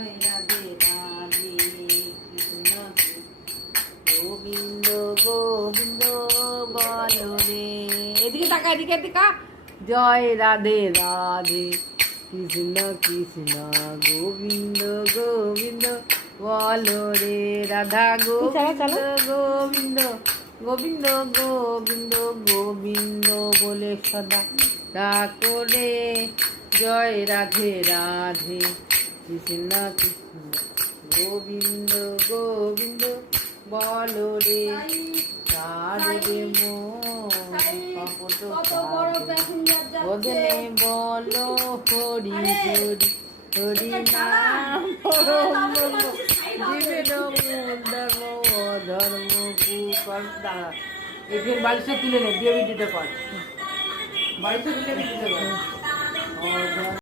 জয় রাধে রাধে কৃষ্ণ গোবিন্দ গোবিন্দ বলো রে। এদিকে তাকা, এদিকে তাকা। জয় রাধে রাধে কৃষ্ণ কৃষ্ণ গোবিন্দ গোবিন্দ বলো রে। রাধা গোবিন্দ গোবিন্দ গোবিন্দ গোবিন্দ গোবিন্দ বলে সদা ডাকো রে। জয় রাধে রাধে কৃষ্ণ কৃষ্ণ গোবিন্দ গোবিন্দ বলো রে। রাধে মন কপট ভজনে বলো হরি হরি হরি নাম জীবে ধর্ম কুকর্তা। এদের বালিশে তুলে নে, দিয়ে ভিডিওটা কর, বালিশে তুলে ভিডিওটা কর।